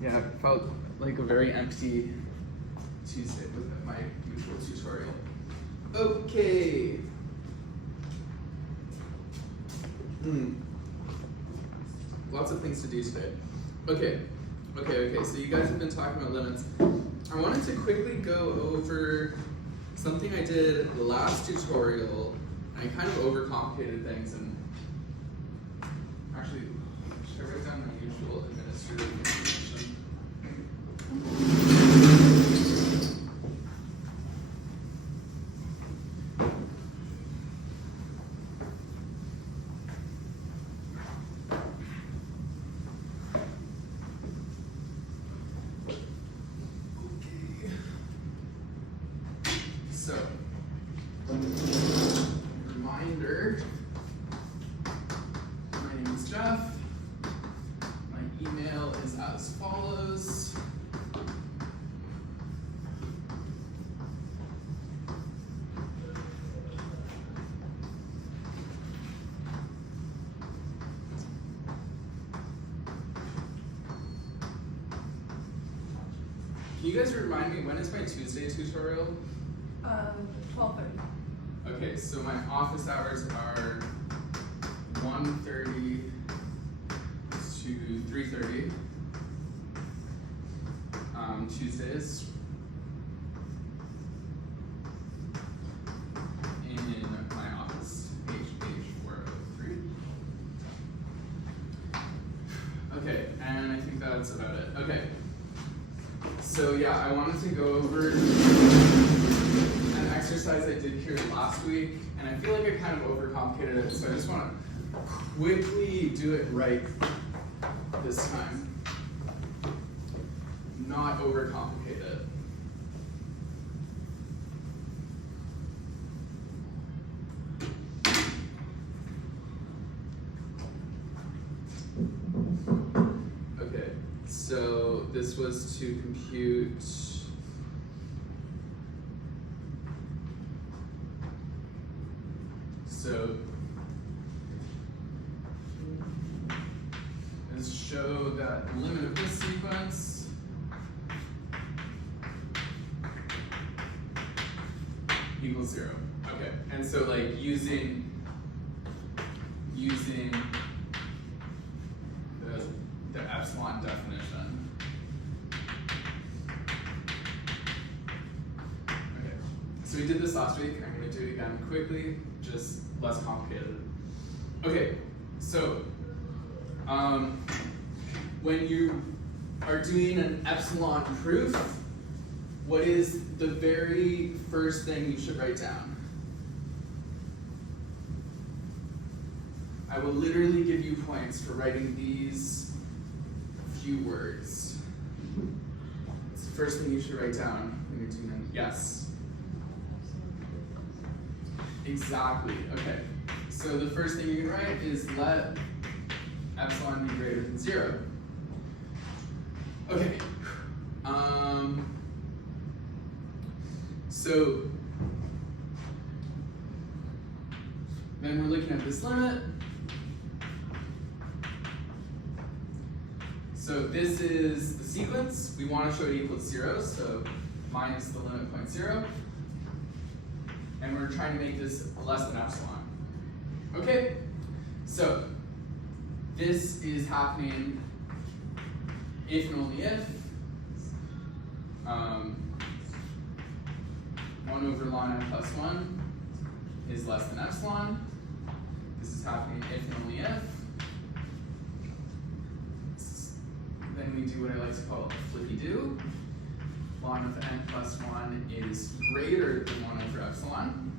Yeah, it felt like a very empty Tuesday with my usual tutorial. Okay. Lots of things to do today. Okay, so you guys have been talking about limits. I wanted to quickly go over something I did last tutorial. I kind of overcomplicated things and actually, should I write down my usual administrative information? So, reminder, my name is Jeff. My email is as follows. Can you guys remind me, when is my Tuesday tutorial? 12:30. Okay, so my office hours are 1:30 to 3:30. Tuesdays. In my office, HH403. Okay, and I think that's about it. Okay. So yeah, I wanted to go over an exercise I did here last week, and I feel like I kind of overcomplicated it, so I just want to quickly do it right this time. Not overcomplicate it. Okay, so this was to compute let's show that the limit of this sequence equals 0. Okay, and so like using the epsilon definition. Okay, so we did this last week. I'm going to do it again quickly, just less complicated. Okay, so when you are doing an epsilon proof, what is the very first thing you should write down? I will literally give you points for writing these few words. It's the first thing you should write down when you're doing it. Yes? Exactly. Okay. So the first thing you can write is let epsilon be greater than 0. Okay. So then we're looking at this limit. So this is the sequence. We want to show it equals 0, so minus the limit 0.0. And we're trying to make this less than epsilon. Okay, so this is happening if and only if 1 over ln n plus 1 is less than epsilon. This is happening if and only if. Then we do what I like to call a flippy-do. Ln of n plus 1 is greater than 1 over epsilon.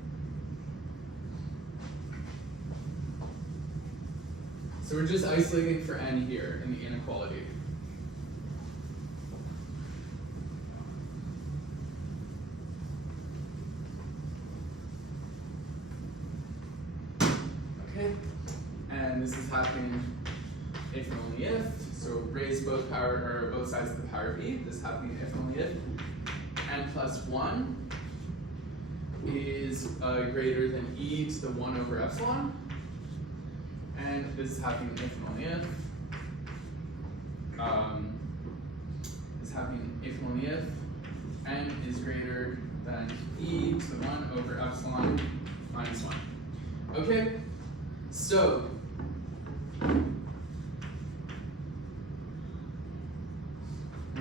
So we're just isolating for n here in the inequality. Okay, and this is happening if and only if. So raise both sides of the power b. This is happening if and only if n plus 1 is greater than e to the 1 over epsilon. And this is happening if and only if having if and only if n is greater than e to the 1 over epsilon minus 1. Okay, so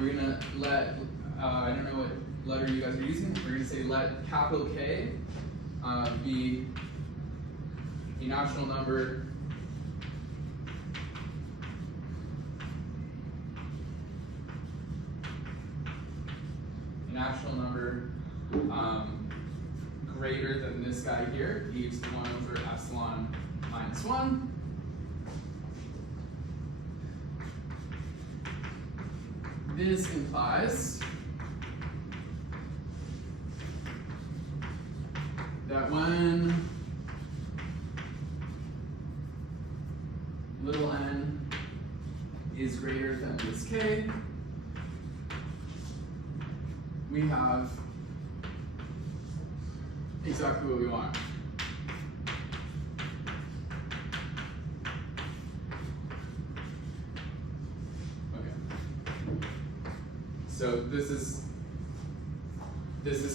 we're gonna let, I don't know what letter you guys are using, we're gonna say let capital K be a natural number greater than this guy here, e to the 1 over epsilon minus 1. This implies that when little n is greater than this k, we have exactly what we want. Okay. So this is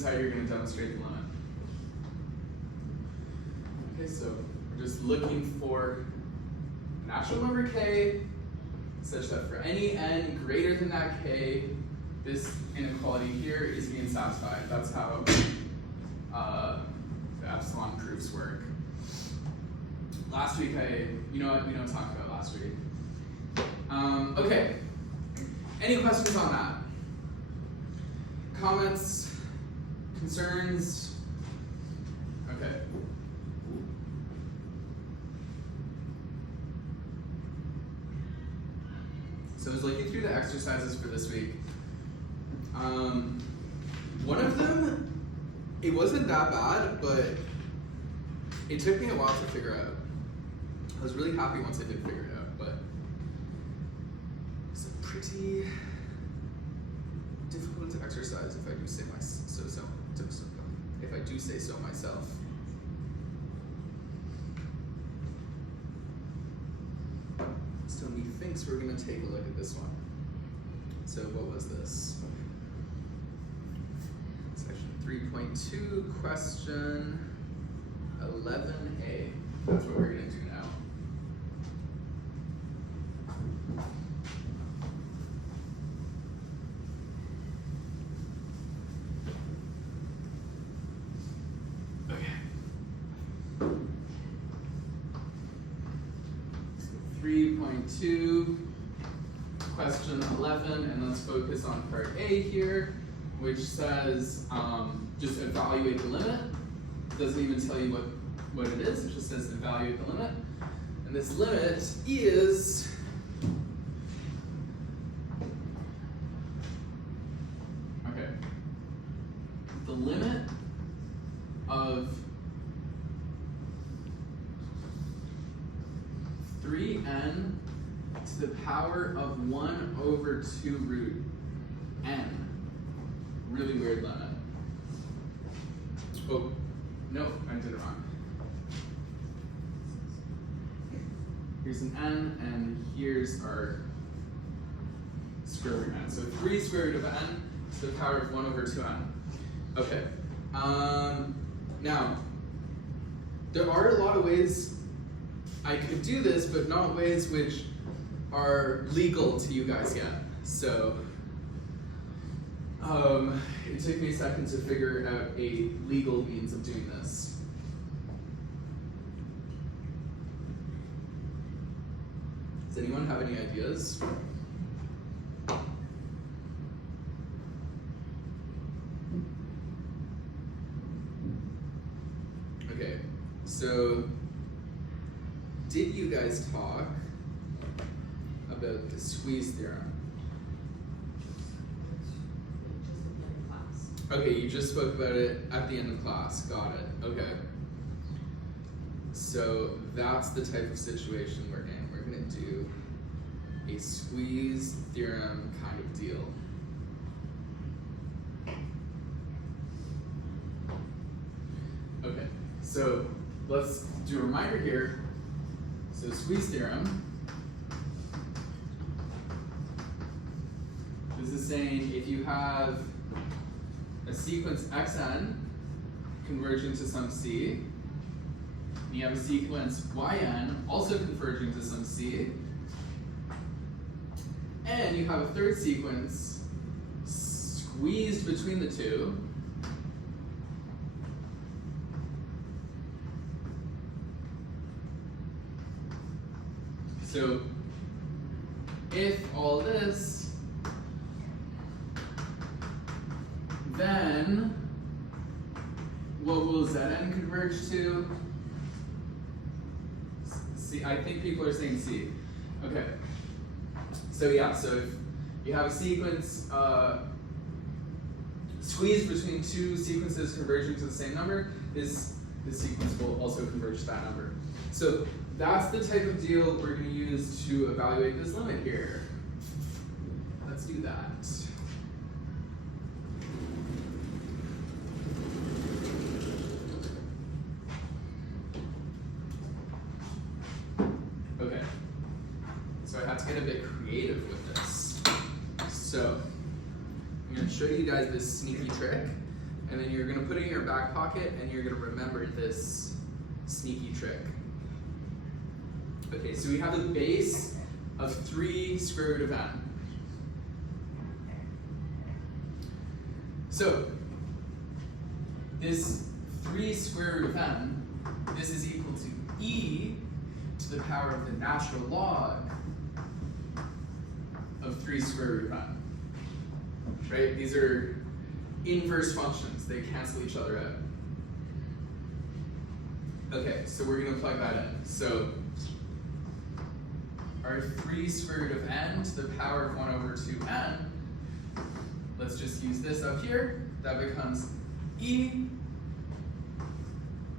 how you're going to demonstrate the limit. Okay, so we're just looking for a natural number k such that for any n greater than that k, this inequality here is being satisfied. That's how the epsilon proofs work. Last week you know what, we don't talk about last week. Okay, any questions on that? Comments? Concerns? Okay. So I was looking through the exercises for this week. One of them, it wasn't that bad, but it took me a while to figure out. I was really happy once I did figure it out, but it's a pretty difficult exercise if I do say if I do say so myself. So methinks we're going to take a look at this one. So what was this? Section 3.2, question 11a. That's what we're going to do now. Okay. 3.2, question 11, and let's focus on part A here, which says just evaluate the limit. It doesn't even tell you what it is, it just says evaluate the limit. And this limit is the limit of 3n to the power of 1 over 2 root n. Really weird limit. Oh, no, I did it wrong. Here's an n, and here's our square root n. So 3 square root of n to the power of 1 over 2n. Okay. Now, there are a lot of ways I could do this, but not ways which are legal to you guys yet. So, it took me a second to figure out a legal means of doing this. Does anyone have any ideas? Okay, so did you guys talk about the squeeze theorem? Okay, you just spoke about it at the end of class. Got it. Okay. So that's the type of situation we're in. We're going to do a squeeze theorem kind of deal. Okay, so let's do a reminder here. So squeeze theorem. This this is saying if you have a sequence xn converging to some c, and you have a sequence yn also converging to some c, and you have a third sequence squeezed between the two, so if all this, then what will Zn converge to? C. I think people are saying C. Okay. So yeah, so if you have a sequence squeezed between two sequences converging to the same number, this sequence will also converge to that number. So that's the type of deal we're going to use to evaluate this limit here. Let's do that. Okay, so I have to get a bit creative with this. So I'm going to show you guys this sneaky trick, and then you're going to put it in your back pocket and you're going to remember this sneaky trick. Okay, so we have a base of 3 square root of n. So this 3 square root of n, this is equal to e to the power of the natural log of 3 square root of n. Right? These are inverse functions. They cancel each other out. Okay, so we're going to plug that in. So our 3 square root of n to the power of 1 over 2n, let's just use this up here. That becomes e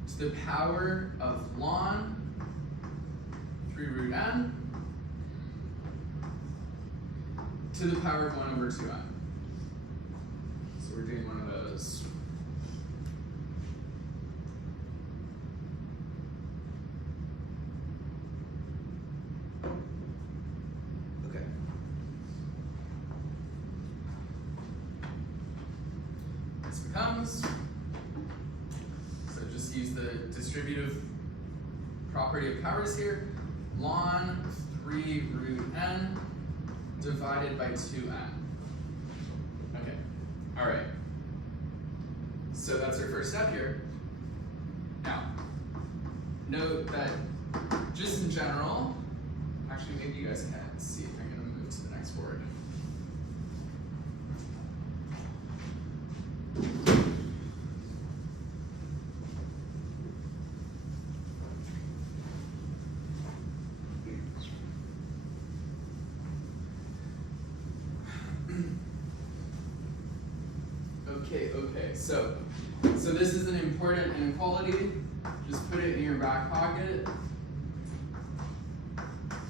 to the power of ln 3 root n to the power of 1 over 2n. So we're doing one of those. Okay. This becomes, so just use the distributive property of powers here, ln 3 root n divided by 2n. Okay, all right. So that's our first step here. Now, note that just in general, actually maybe you guys can't see if I'm gonna move to the next board. Okay, so this is an important inequality. Just put it in your back pocket.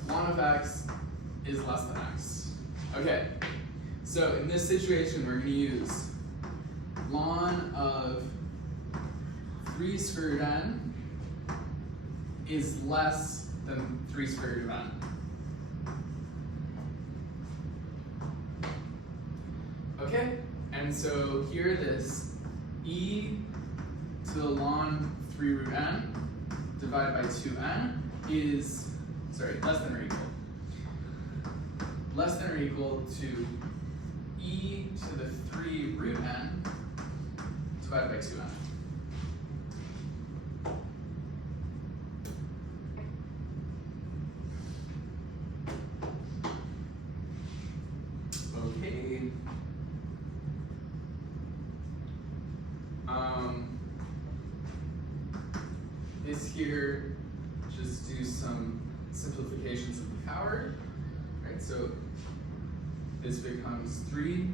1 of x is less than x. Okay, so in this situation, we're going to use ln of 3 square root n is less than 3 square root of n. Okay, and so here this e to the ln 3 root n divided by 2n is, sorry, less than or equal to e to the 3 root n divided by 2n. Okay. This here, just do some simplifications of the power, right? So this becomes 3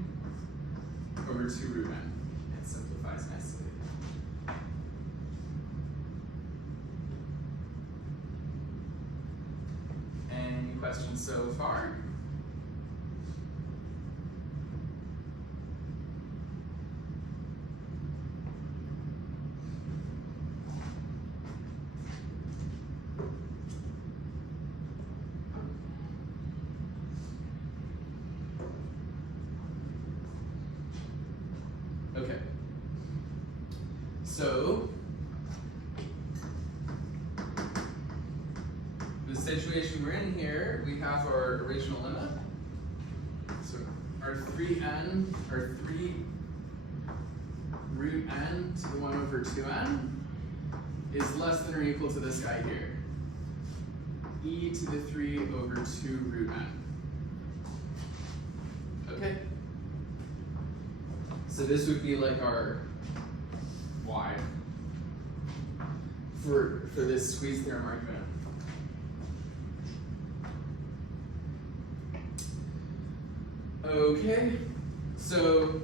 over 2 root n. It simplifies nicely. Any questions so far? So the situation we're in here, we have our original limit. So our 3n, or 3 root n to the 1 over 2n is less than or equal to this guy here. E to the 3 over 2 root n. Okay? So this would be like our y for this squeeze theorem argument. Okay, so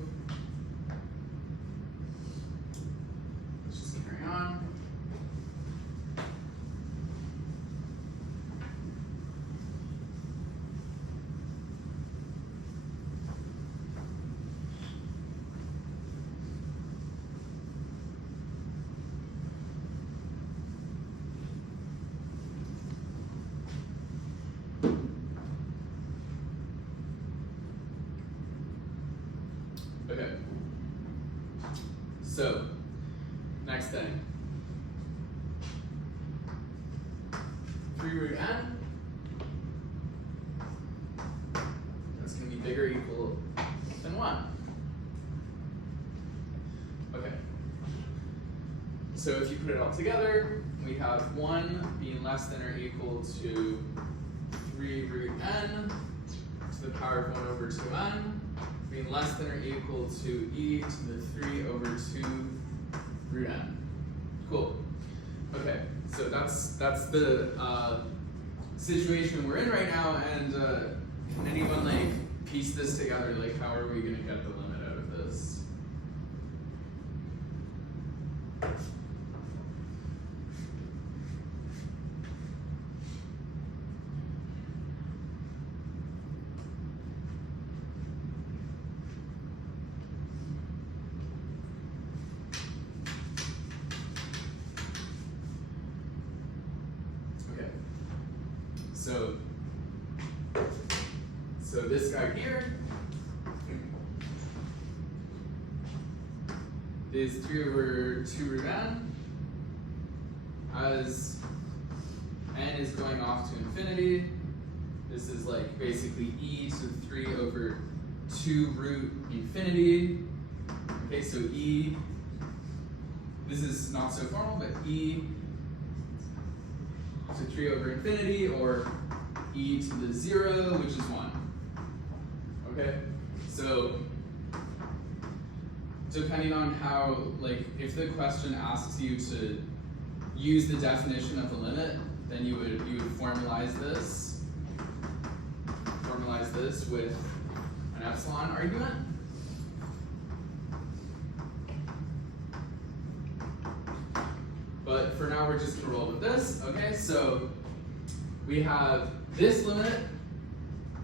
let's just carry on. Okay, so next thing, 3 root n, that's going to be bigger or equal than 1. Okay, so if you put it all together, we have 1 being less than or equal to 3 root n to the power of 1 over 2n, being less than or equal to e to the 3 over 2 root n. Cool. Okay, so that's the situation we're in right now, and can anyone like piece this together? Like, how are we going to get the limit out of this? So this guy here is 3 over 2 root n. As n is going off to infinity, this is like basically e to the 3 over 2 root infinity. Okay, so e, this is not so formal, but e to 3 over infinity, or e to the 0, which is 1. Okay, so depending on how, like, if the question asks you to use the definition of the limit, then you would formalize this with an epsilon argument. But for now, we're just gonna roll with this. Okay, so we have this limit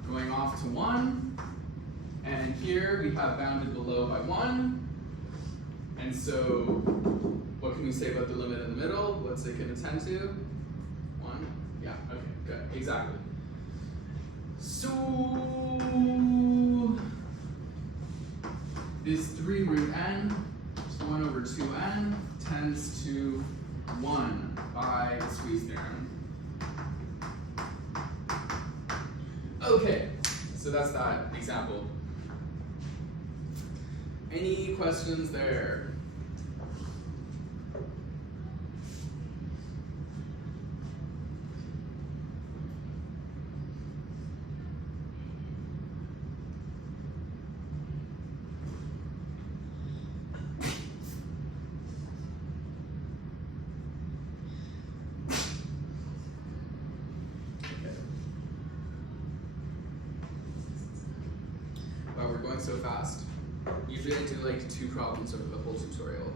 going off to 1, and here we have bounded below by 1. And so what can we say about the limit in the middle? What's it going to tend to? 1? Yeah, okay, good, exactly. So this 3 root n, so 1 over 2n, tends to 1 by the squeeze theorem. Okay, so that's that example. Any questions there? Wow, we're going so fast. Usually I do like 2 problems over the whole tutorial.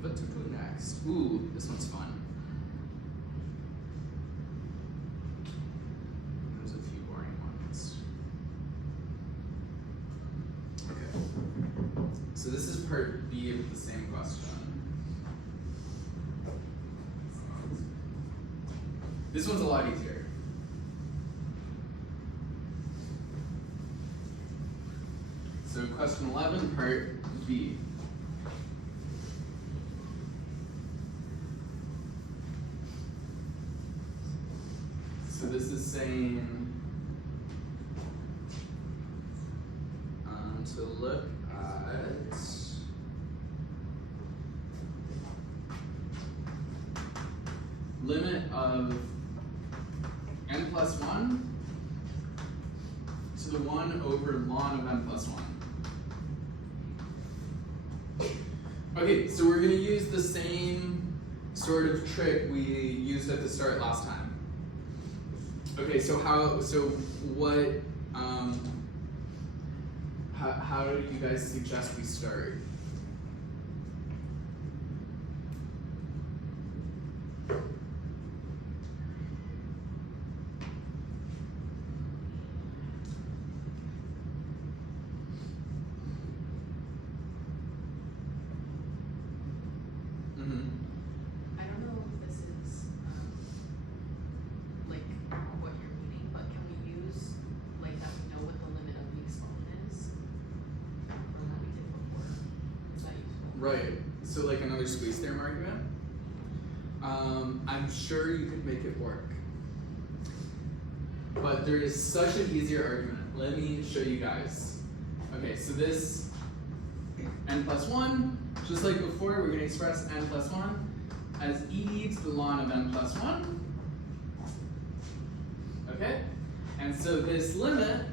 What to do next? Ooh, this one's fun. There's a few boring ones. Okay. So this is part B of the same question. This one's a lot easier. So question 11, part B. saying to look at limit of n plus 1 to the 1 over ln of n plus 1. Okay, so we're going to use the same sort of trick we used at the start last time. Okay, so how do you guys suggest we start? Right, so like another squeeze theorem argument. I'm sure you could make it work. But there is such an easier argument. Let me show you guys. Okay, so this n plus 1, just like before, we're going to express n plus 1 as e to the ln of n plus 1. Okay, and so this limit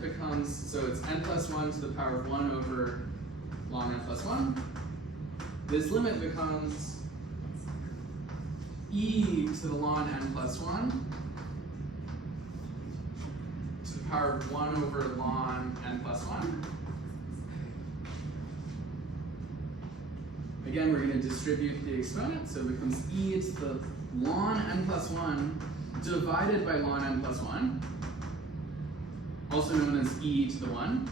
becomes, so it's n plus 1 to the power of 1 over ln n plus 1. This limit becomes e to the ln n plus 1 to the power of 1 over ln n plus 1. Again, we're going to distribute the exponent, so it becomes e to the ln n plus 1 divided by ln n plus 1. Also known as e to the 1,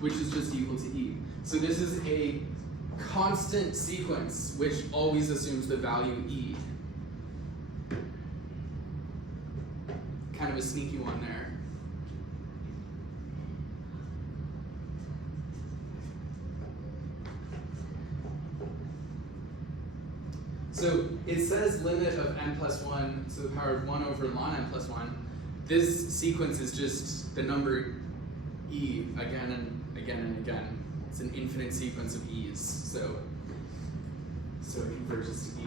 which is just equal to e. So this is a constant sequence, which always assumes the value e. Kind of a sneaky one there. So it says limit of n plus 1 to the power of 1 over ln n plus 1. This sequence is just the number e again and again and again. It's an infinite sequence of e's, so it converges to e.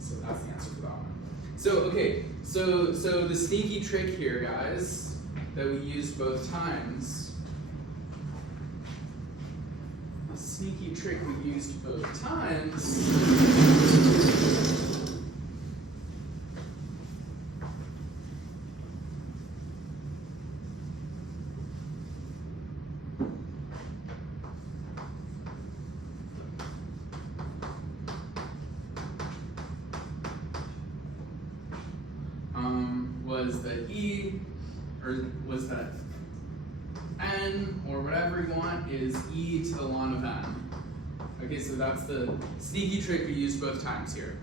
So that's the answer for that one. So okay, so the sneaky trick here, guys, that we used both times. The sneaky trick we used both times. Was that e, or was that n, or whatever you want, is e to the ln of n. Okay, so that's the sneaky trick we used both times here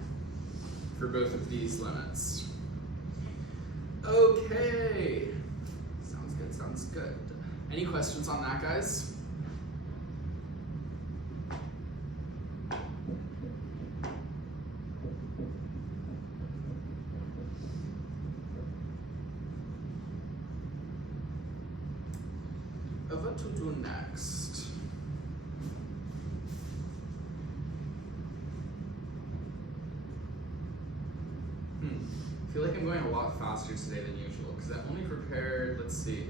for both of these limits. Okay, sounds good, sounds good. Any questions on that, guys? What to do next? I feel like I'm going a lot faster today than usual because I've only prepared, let's see,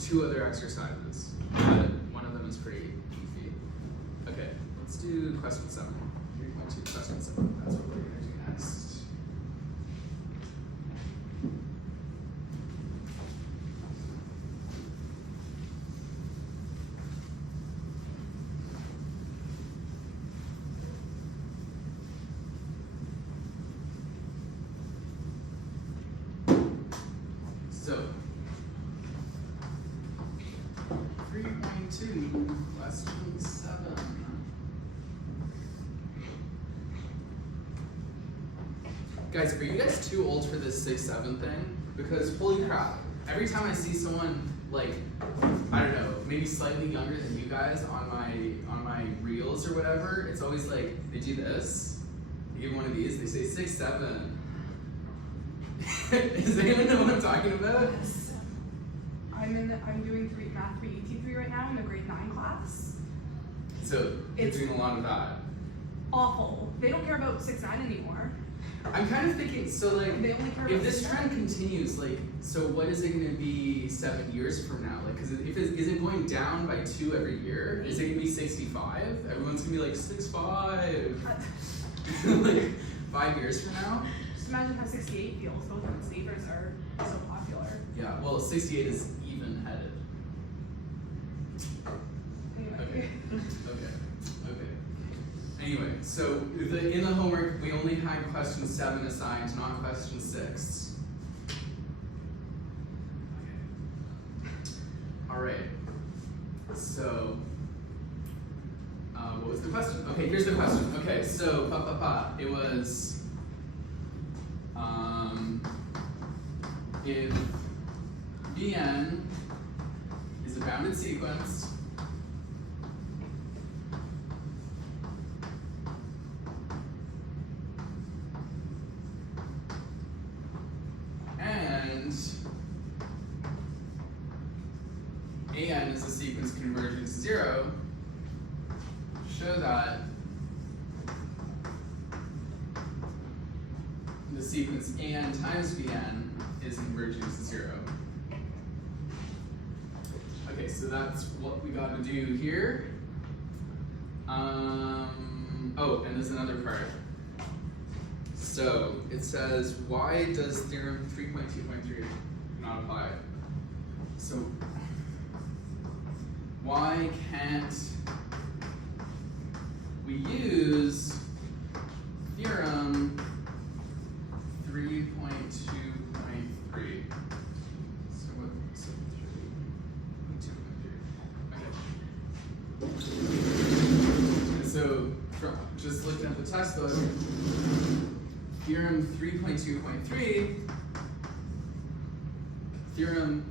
2 other exercises, but one of them is pretty easy. Okay, let's do question 7. 3.2 question 7. That's what we're going to do next. So, 3.2, question 7. Guys, are you guys too old for this 6-7 thing? Because holy crap, every time I see someone like, I don't know, maybe slightly younger than you guys on my reels or whatever, it's always like they do this. They give one of these. They say 6, 7. Does anyone know what I'm talking about? Yes. I'm doing math 3 ET3 right now in a grade 9 class. So you're It's- doing a lot of that. Awful. They don't care about 6, 9 anymore. I'm kind of thinking, so like, They only care if about this 6, trend 9. continues, like, so what is it going to be 7 years from now? Like, is it going down by 2 every year? Is it going to be 65? Everyone's going to be like 6'5". Like 5 years from now? Just imagine how 68 feels. Both of its neighbors are so popular. Yeah. Well, 68 is even headed. Anyway. Okay. Okay. Anyway, so in the homework we only had question 7 assigned, not question 6. Okay. All right. So, what was the question? Okay, here's the question. Okay, so it was if Bn is a bounded sequence. And an is a sequence converging to 0, show that the sequence an times bn is converging to 0. Okay, so that's what we got to do here. Oh, and there's another part. So it says, why does theorem 3.2.3 not apply? So why can't we use theorem 3.2.3? So what? So 3.2.3. Okay. So just looking at the textbook. Theorem 3.2.3, theorem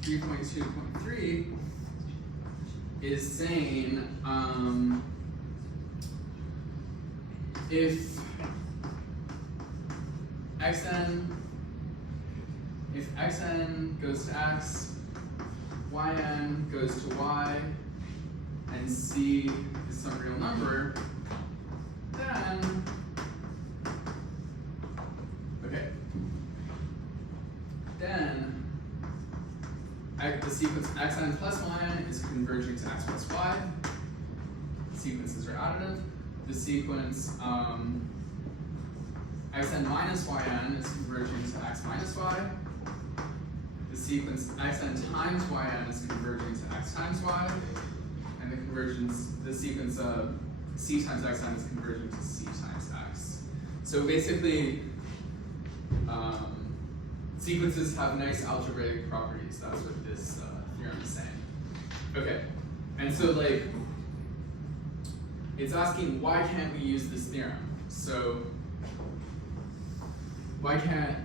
3.2.3 is saying if xn goes to x, yn goes to y, and c is some real number, then the sequence xn plus yn is converging to x plus y. The sequences are additive. The sequence xn minus yn is converging to x minus y. The sequence xn times yn is converging to x times y. And the sequence of c times xn is converging to c times x. So basically, sequences have nice algebraic properties. That's what this theorem is saying. Okay, and so like, it's asking why can't we use this theorem? So why can't?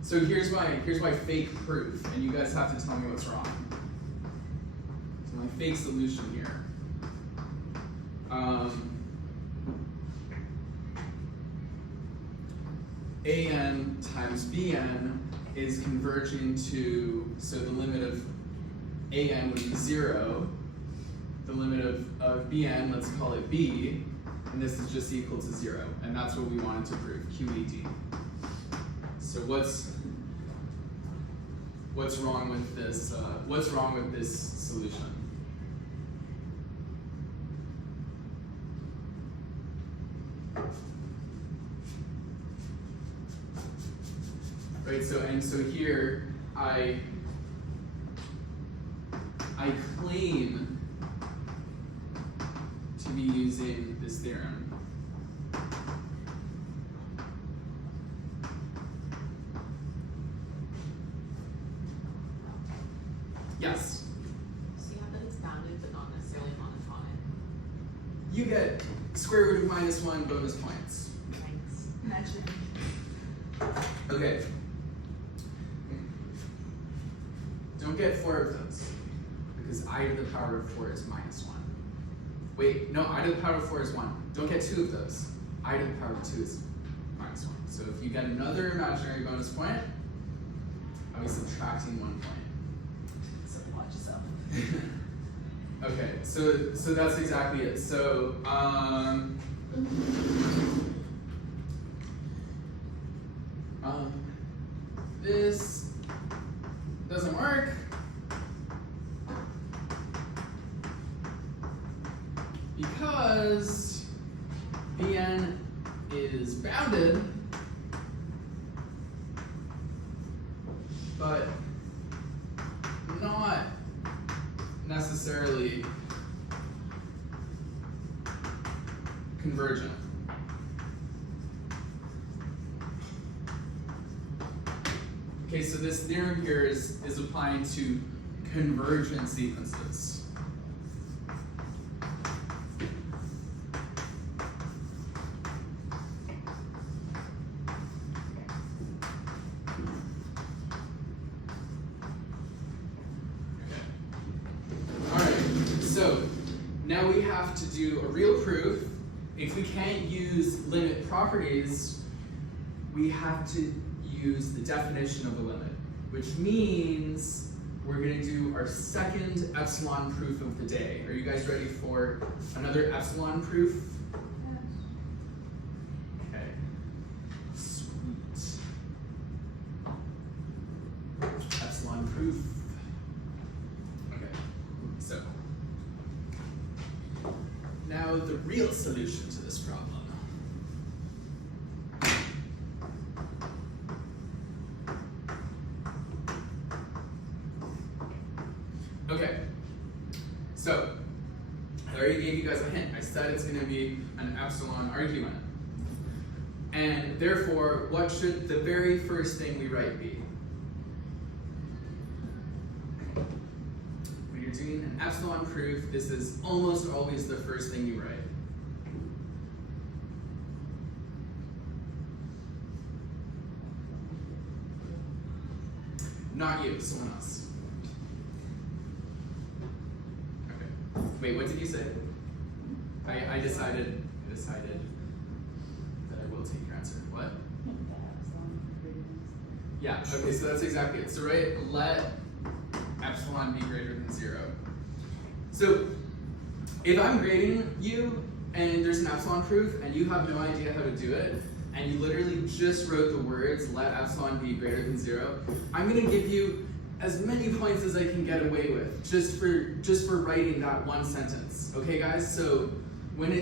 So here's my fake proof, and you guys have to tell me what's wrong. So my fake solution here. An times bn is converging to, so the limit of an would be 0, the limit of bn, let's call it b, and this is just equal to 0, and that's what we wanted to prove, QED. So what's wrong with this? What's wrong with this solution? Right, so here I claim to be using this theorem. Yes? So you have that it's bounded but not necessarily monotonic. You get square root of -1 bonus points. Thanks. Imagine. Okay. Don't get 4 of those. because I to the power of 4 is minus 1. Wait, no, I to the power of 4 is 1. Don't get 2 of those. I to the power of 2 is minus 1. So if you get another imaginary bonus point, I'll be subtracting 1 point. So watch yourself. Okay, so that's exactly it. So this doesn't work. Because Bn is bounded, but not necessarily convergent. Okay, so this theorem here is applying to convergent sequences. So now we have to do a real proof. If we can't use limit properties, we have to use the definition of a limit, which means we're going to do our second epsilon proof of the day. Are you guys ready for another epsilon proof? Okay. Sweet. Epsilon proof. So, now the real solution to this problem. Okay, so I already gave you guys a hint. I said it's going to be an epsilon argument. And therefore, what should the very first thing we write be? Doing an epsilon proof, this is almost always the first thing you write. Not you, someone else. Okay. Wait, what did you say? I decided that I will take your answer. What? Yeah, okay, so that's exactly it. So let epsilon be greater than 0. So if I'm grading you and there's an epsilon proof and you have no idea how to do it, and you literally just wrote the words let epsilon be greater than 0, I'm going to give you as many points as I can get away with just for writing that one sentence. Okay guys, so when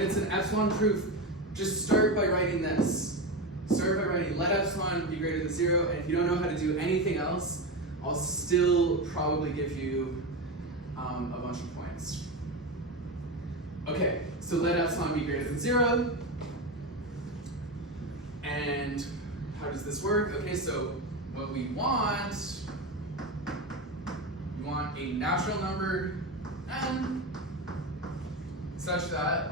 it's an epsilon proof, just start by writing this. Start by writing let epsilon be greater than 0, and if you don't know how to do anything else, I'll still probably give you a bunch of points. Okay, so let epsilon be greater than 0. And how does this work? Okay, so what we want a natural number n such that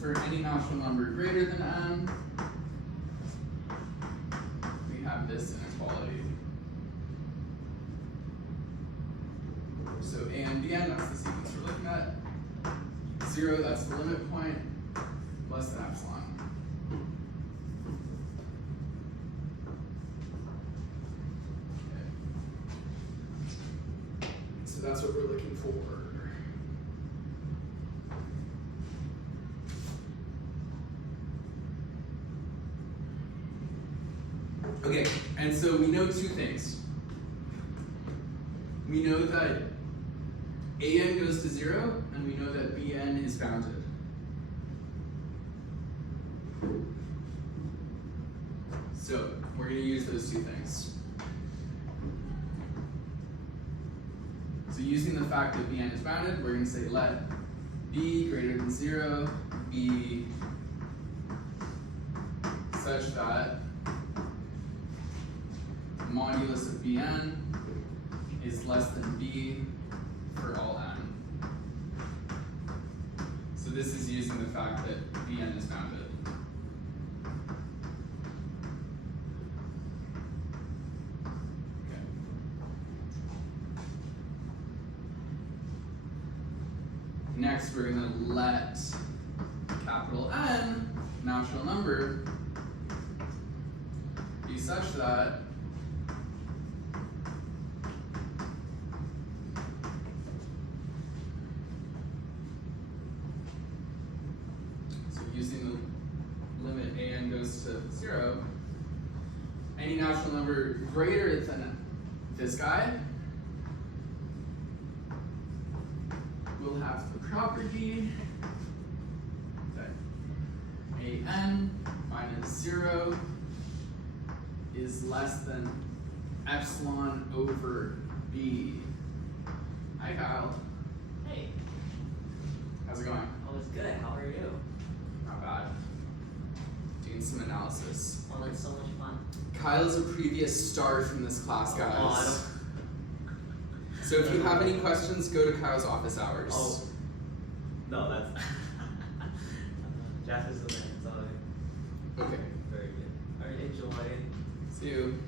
for any natural number greater than n, we have this inequality. So a and bn, that's the sequence we're looking at. 0, that's the limit point, less than epsilon. Okay. So that's what we're looking for. Okay, and so we know two things. We know that an goes to 0, and we know that bn is bounded. So we're going to use those two things. So using the fact that bn is bounded, we're going to say let b greater than 0 be such such that modulus of Bn is less than B for all n. So this is using the fact that Bn is bounded. Okay. Next, we're going to let capital N, natural number, be such that using the limit an goes to 0, any natural number greater than this guy will have the property that an minus 0 is less than epsilon over b. Hi Kyle. Hey, How's it going? oh, it's good. How are you? Not bad. Doing some analysis. Oh, it's so much fun. Kyle is a previous star from this class, guys. Oh, I don't. So if you have any questions, go to Kyle's office hours. Oh, no, that's. Jeff is the man. So Okay. very good. Alright, enjoy. See you.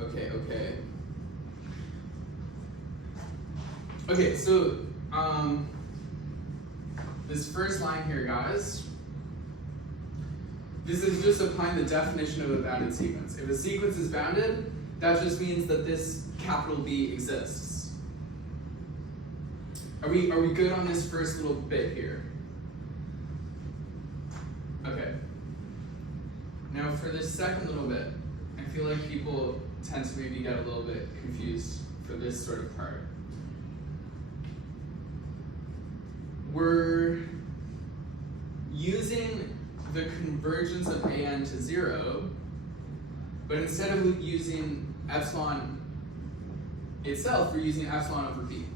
Okay, okay. Okay, so this first line here, guys, this is just applying the definition of a bounded sequence. If a sequence is bounded, that just means that this capital B exists. Are we good on this first little bit here? Okay. Now for this second little bit, I feel like people tend to maybe get a little bit confused for this sort of part. We're using the convergence of an to 0, but instead of using epsilon itself, we're using epsilon over b.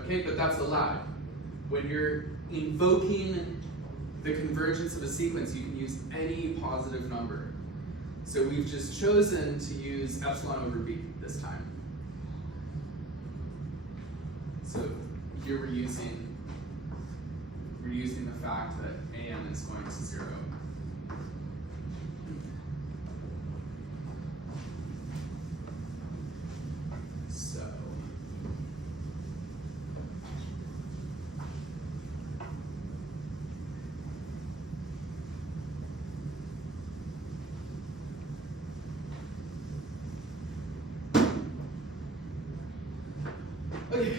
Okay, but that's allowed. When you're invoking the convergence of a sequence, you can use any positive number. So we've just chosen to use epsilon over b this time. So here we're using the fact that an is going to 0. So okay.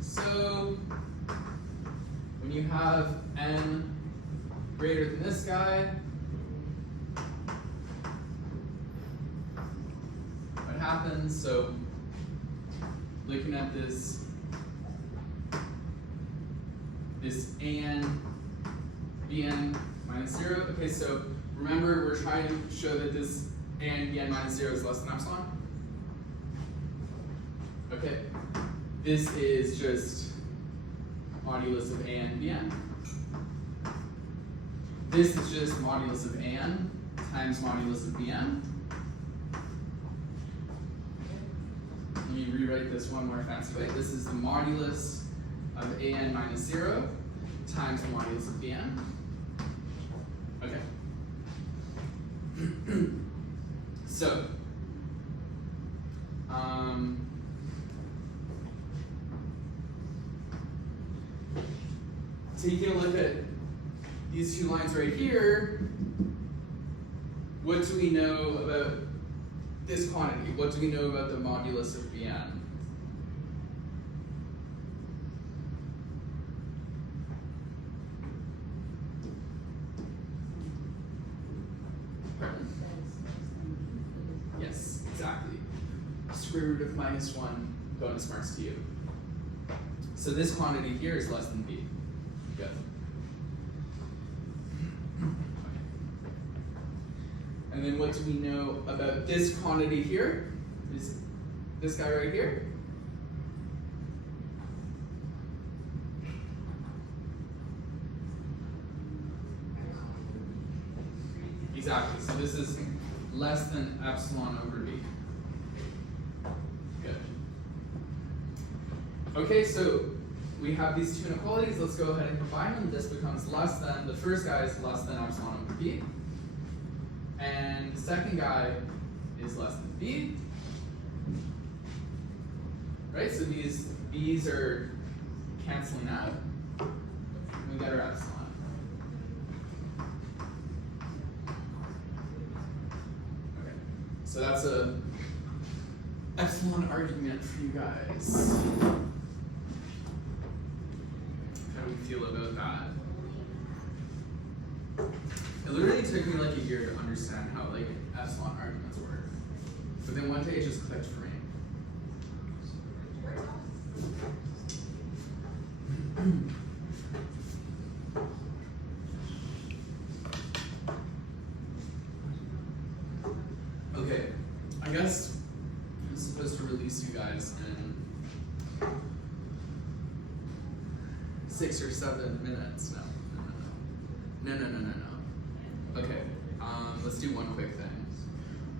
So when you have n greater than this guy, what happens? So looking at this an bn minus 0. Okay, so remember we're trying to show that this an bn minus 0 is less than epsilon. Okay, this is just modulus of an bn. This is just modulus of an times modulus of bn. Let me rewrite this one more fancy way. This is the modulus of an minus 0 times the modulus of bn. Okay. So, taking a look at these two lines right here, what do we know about this quantity? What do we know about the modulus of bn? Pardon? Yes, exactly. Square root of minus 1 bonus marks to you. So this quantity here is less than b. Good. And then what do we know about this quantity here? Is this guy right here? Exactly. So this is less than epsilon over b. Good. Okay, so we have these two inequalities. Let's go ahead and combine them. This becomes less than, the first guy is less than epsilon over b. And the second guy is less than b. Right, so these b's are canceling out. And we get our epsilon. Okay, so that's a epsilon argument for you guys. How do we feel about that? It literally took me like a year to understand how like epsilon arguments work. But then one day it just clicked for me. Okay, I guess I'm supposed to release you guys in 6 or 7 minutes. No. Okay, let's do one quick thing.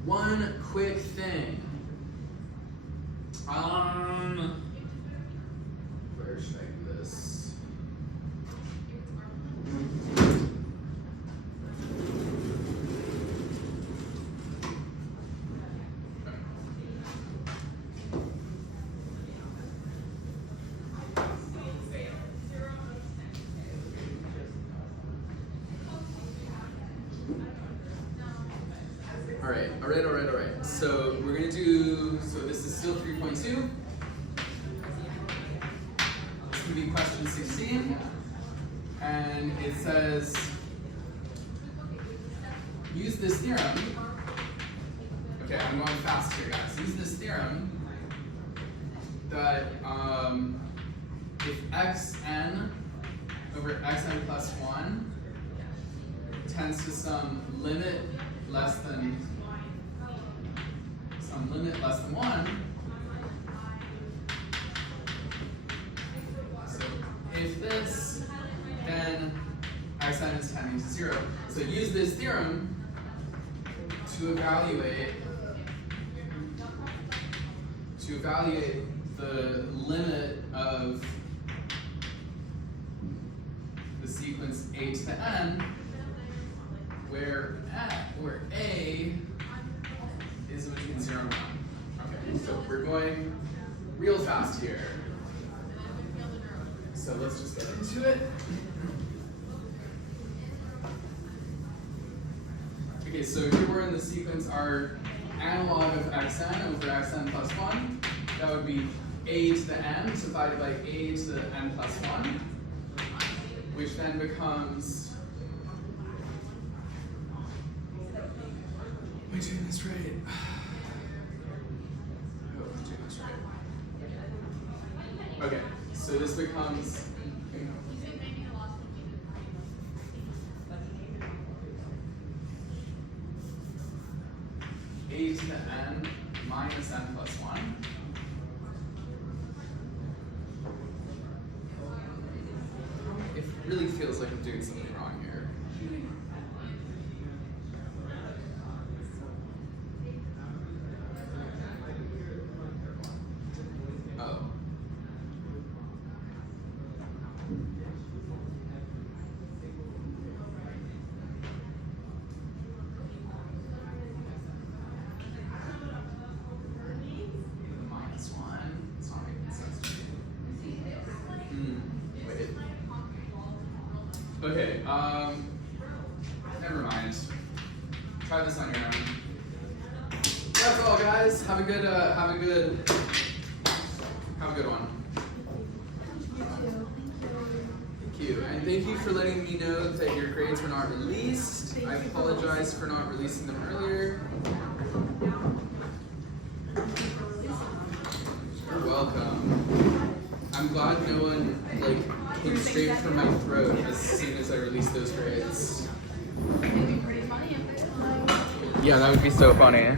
One quick thing. Where should I do this? All right. So we're gonna do, so this is still 3.2. This can be question 16. And it says, use this theorem. Okay, I'm going fast here, guys. Use this theorem that if xn over xn plus 1 tends to some limit less than 1. So if this, then xn is tending to 0. So use this theorem to evaluate the limit of the sequence a to the n, where a is between 0 and 1. Okay, so we're going real fast here. So let's just get into it. Okay, so here we're in the sequence, our analog of xn over xn plus 1. That would be a to the n divided by a to the n plus 1, which then becomes, am I doing this right? I hope I'm doing this right. Okay, so this becomes a to the n minus n plus 1. It really feels like I'm doing something wrong here. Oh. Minus 1. It's not making sense to me. Wait. Okay, never mind. Try this on your own. That's all, guys. Have a good one. Thank you. And thank you for letting me know that your grades were not released. I apologize for not releasing them earlier. You're welcome. I'm glad no one came straight from my throat as soon as I released those grades. It'd be pretty funny if they Yeah, that would be so funny.